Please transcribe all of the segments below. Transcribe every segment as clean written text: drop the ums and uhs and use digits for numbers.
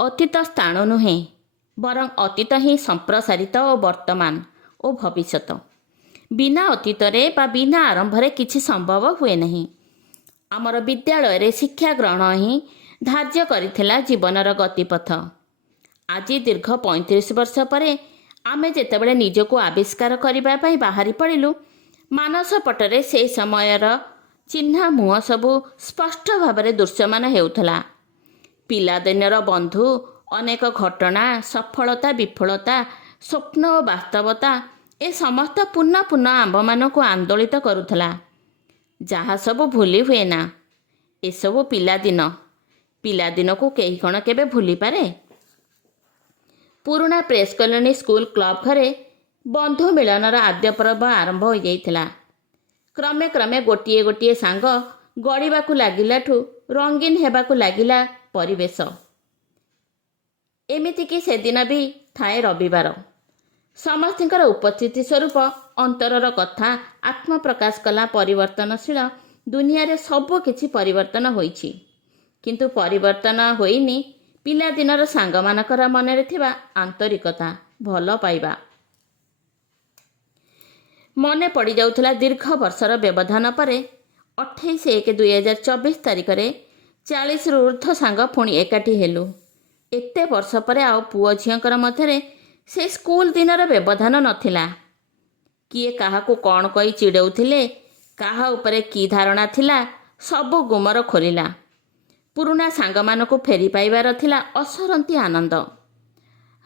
ଅତୀତ ସ୍ଥାନ ନୁହେଁ, ବରଂ ଅତୀତ ହିଁ ସମ୍ପ୍ରସାରିତ ଓ ବର୍ତ୍ତମାନ ଓ ଭବିଷ୍ୟତ। ବିନା ଅତୀତରେ ବା ବିନା ଆରମ୍ଭରେ କିଛି ସମ୍ଭବ ହୁଏ ନାହିଁ। ଆମର ବିଦ୍ୟାଳୟରେ ଶିକ୍ଷା ଗ୍ରହଣ ହିଁ ଧାର୍ଯ୍ୟ କରିଥିଲା ଜୀବନର ଗତିପଥ। ଆଜି ଦୀର୍ଘ 35 ବର୍ଷ ପରେ ଆମେ ଯେତେବେଳେ ନିଜକୁ ଆବିଷ୍କାର କରିବା ପାଇଁ ବାହାରି ପଡ଼ିଲୁ, ମାନସ ପଟରେ ସେହି ସମୟର ଚିହ୍ନା ମୁହଁ ସବୁ ସ୍ପଷ୍ଟ ଭାବରେ ଦୃଶ୍ୟମାନ ହେଉଥିଲା। ପିଲାଦିନର ବନ୍ଧୁ, ଅନେକ ଘଟଣା, ସଫଳତା, ବିଫଳତା, ସ୍ୱପ୍ନ ଓ ବାସ୍ତବତା ଏ ସମସ୍ତ ପୁନଃ ପୁନଃ ଆମ୍ଭମାନଙ୍କୁ ଆନ୍ଦୋଳିତ କରୁଥିଲା। ଯାହା ସବୁ ଭୁଲି ହୁଏ ନା। ଏସବୁ ପିଲାଦିନ। ପିଲାଦିନକୁ କେହି କ'ଣ କେବେ ଭୁଲିପାରେ? ପୁରୁଣା ପ୍ରେସ୍ କଲୋନୀ ସ୍କୁଲ କ୍ଲବ ଘରେ ବନ୍ଧୁ ମିଳନର ଆଦ୍ୟ ପର୍ବ ଆରମ୍ଭ ହୋଇଯାଇଥିଲା। କ୍ରମେ କ୍ରମେ ଗୋଟିଏ ଗୋଟିଏ ସାଙ୍ଗ ଗଢ଼ିବାକୁ ଲାଗିଲାଠୁ ରଙ୍ଗୀନ ହେବାକୁ ଲାଗିଲା ପରିବେଶ। ଏମିତିକି ସେଦିନ ବି ଥାଏ ରବିବାର। ସମସ୍ତଙ୍କର ଉପସ୍ଥିତି ସ୍ୱରୂପ ଅନ୍ତରର କଥା ଆତ୍ମପ୍ରକାଶ କଲା। ପରିବର୍ତ୍ତନଶୀଳ ଦୁନିଆରେ ସବୁ କିଛି ପରିବର୍ତ୍ତନ ହୋଇଛି, କିନ୍ତୁ ପରିବର୍ତ୍ତନ ହୋଇନି ପିଲାଦିନର ସାଙ୍ଗମାନଙ୍କର ମନରେ ଥିବା ଆନ୍ତରିକତା, ଭଲ ପାଇବା। ମନେ ପଡ଼ିଯାଉଥିଲା ଦୀର୍ଘ ବର୍ଷର ବ୍ୟବଧାନ ପରେ 28/1/2024 ତାରିଖରେ 40ରୁ ଉର୍ଦ୍ଧ୍ୱ ସାଙ୍ଗ ପୁଣି ଏକାଠି ହେଲୁ। ଏତେ ବର୍ଷ ପରେ ଆଉ ପୁଅ ଝିଅଙ୍କର ମଧ୍ୟରେ ସେ ସ୍କୁଲ ଦିନର ବ୍ୟବଧାନ ନଥିଲା। କିଏ କାହାକୁ କ'ଣ କହି ଚିଡ଼ଉଥିଲେ, କାହା ଉପରେ କି ଧାରଣା ଥିଲା, ସବୁ ଗୁମର ଖୋଲିଲା। ପୁରୁଣା ସାଙ୍ଗମାନଙ୍କୁ ଫେରି ପାଇବାର ଥିଲା ଅସରନ୍ତି ଆନନ୍ଦ।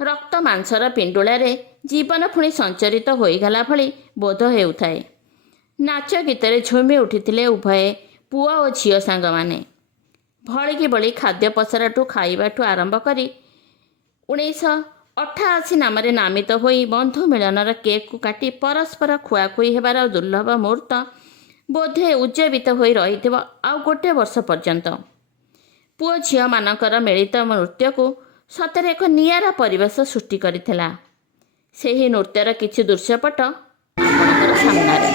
ରକ୍ତ ମାଂସର ପିଣ୍ଡୁଳାରେ ଜୀବନ ପୁଣି ସଞ୍ଚରିତ ହୋଇଗଲା ଭଳି ବୋଧ ହେଉଥାଏ। ନାଚ ଗୀତରେ ଝୁମି ଉଠିଥିଲେ ଉଭୟେ ପୁଅ ଓ ଝିଅ ସାଙ୍ଗମାନେ। ଭଳିକି ଭଳି ଖାଦ୍ୟ ପସରାଠୁ ଖାଇବାଠୁ ଆରମ୍ଭ କରି 1988 ନାମରେ ନାମିତ ହୋଇ ବନ୍ଧୁ ମିଳନର କେକ୍କୁ କାଟି ପରସ୍ପର ଖୁଆଖୁଇ ହେବାର ଦୁର୍ଲଭ ମୁହୂର୍ତ୍ତ ବୋଧେ ଉଜ୍ଜୀବିତ ହୋଇ ରହିଥିବ ଆଉ ଗୋଟେ ବର୍ଷ ପର୍ଯ୍ୟନ୍ତ। ପୁଅ ଝିଅମାନଙ୍କର ମିଳିତ ନୃତ୍ୟକୁ ସତରେ ଏକ ନିଆରା ପରିବେଶ ସୃଷ୍ଟି କରିଥିଲା। ସେହି ନୃତ୍ୟର କିଛି ଦୃଶ୍ୟପଟ ଆପଣଙ୍କର ସାମ୍ନାରେ।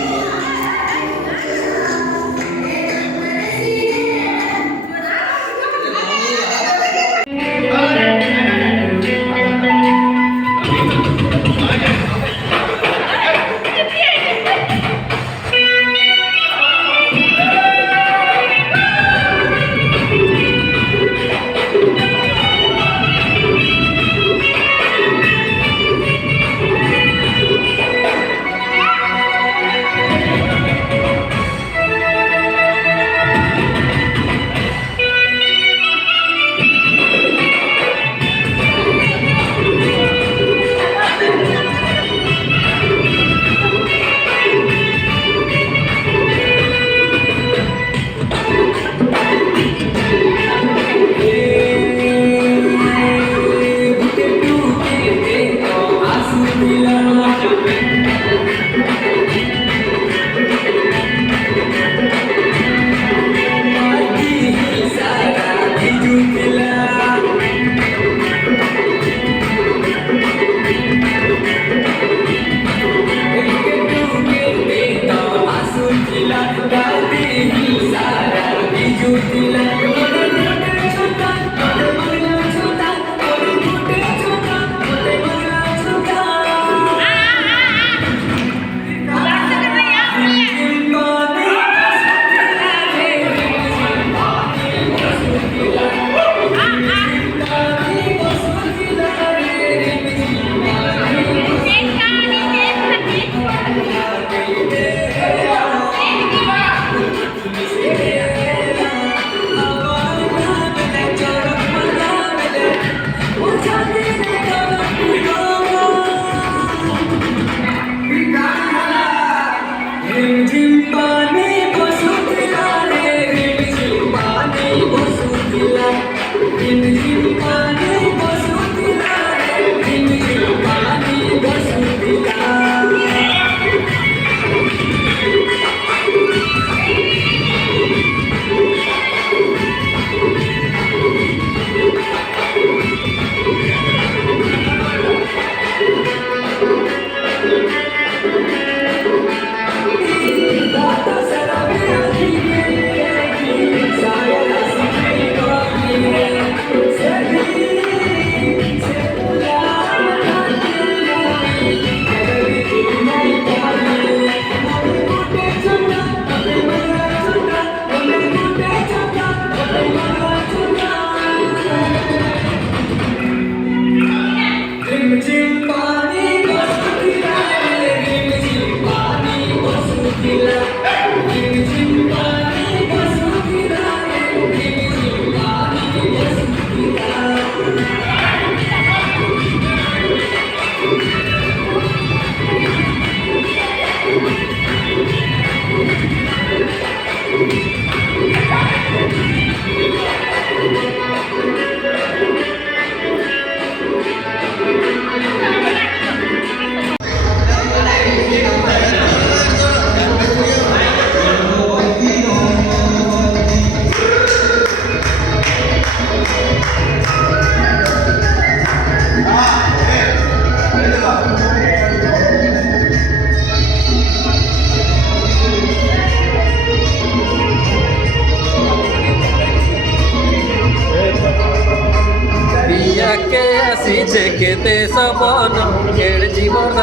ডাকে আসিছে কেতে সপন কেড়ে জীবন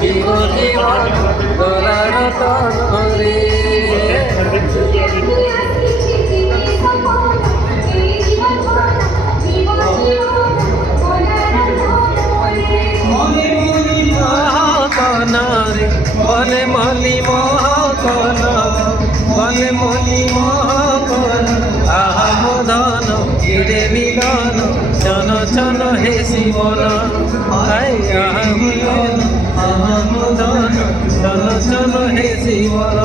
জীবন গলার তন রে মহকনরে বলে মলি মহকন বলে মলি মহকন আহা মদন গিরে মিলন চন চন হে শিবন আয় আহা মিলন আহা মদন চন চন হে শিবন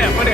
Brilliant.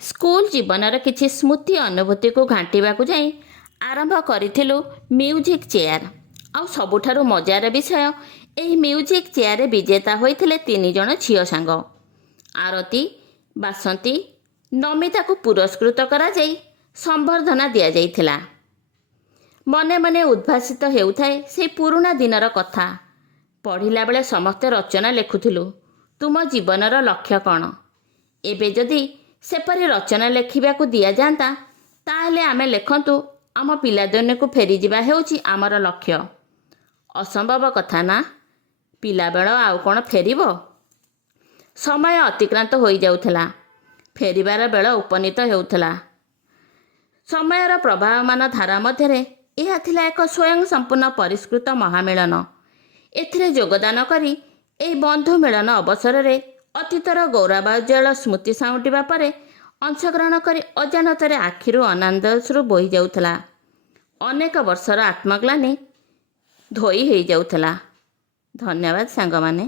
ସ୍କୁଲ ଜୀବନର କିଛି ସ୍ମୃତି ଅନୁଭୂତିକୁ ଘାଣ୍ଟିବାକୁ ଯାଇ ଆରମ୍ଭ କରିଥିଲୁ ମ୍ୟୁଜିକ୍ ଚେୟାର। ଆଉ ସବୁଠାରୁ ମଜାର ବିଷୟ, ଏହି ମ୍ୟୁଜିକ୍ ଚେୟାରରେ ବିଜେତା ହୋଇଥିଲେ 3 ଜଣ ଝିଅ ସାଙ୍ଗ। ଆରତୀ, ବାସନ୍ତୀ, ନମିତାକୁ ପୁରସ୍କୃତ କରାଯାଇ ସମ୍ବର୍ଦ୍ଧନା ଦିଆଯାଇଥିଲା। ମନେ ମନେ ଉଦ୍ଭାସିତ ହେଉଥାଏ ସେହି ପୁରୁଣା ଦିନର କଥା। ପଢ଼ିଲା ବେଳେ ସମସ୍ତେ ରଚନା ଲେଖୁଥିଲୁ, ତୁମ ଜୀବନର ଲକ୍ଷ୍ୟ କ'ଣ? ଏବେ ଯଦି ସେପରି ରଚନା ଲେଖିବାକୁ ଦିଆଯାଆନ୍ତା, ତାହେଲେ ଆମେ ଲେଖନ୍ତୁ, ଆମ ପିଲାଦିନକୁ ଫେରିଯିବା ହେଉଛି ଆମର ଲକ୍ଷ୍ୟ। ଅସମ୍ଭବ କଥା ନା? ପିଲାବେଳ ଆଉ କ'ଣ ଫେରିବ? ସମୟ ଅତିକ୍ରାନ୍ତ ହୋଇଯାଉଥିଲା, ଫେରିବାର ବେଳ ଉପନୀତ ହେଉଥିଲା। ସମୟର ପ୍ରବାହମାନ ଧାରା ମଧ୍ୟରେ ଏହା ଥିଲା ଏକ ସ୍ୱୟଂ ସମ୍ପୂର୍ଣ୍ଣ ପରିଷ୍କୃତ ମହାମିଳନ। ଏଥିରେ ଯୋଗଦାନ କରି ଏହି ବନ୍ଧୁ ମିଳନ ଅବସରରେ ଅତୀତର ଗୌରବୋଜ୍ଜ୍ୱଳ ସ୍ମୃତି ସାଉଁଟିବା ପରେ ଅଂଶଗ୍ରହଣ କରି ଅଜାଣତରେ ଆଖିରୁ ଅନାନ୍ଦଅଶ୍ରୁ ବୋହି ଯାଉଥିଲା। ଅନେକ ବର୍ଷର ଆତ୍ମଗ୍ଲାନି ଧୋଇ ହୋଇଯାଉଥିଲା। ଧନ୍ୟବାଦ ସାଙ୍ଗମାନେ।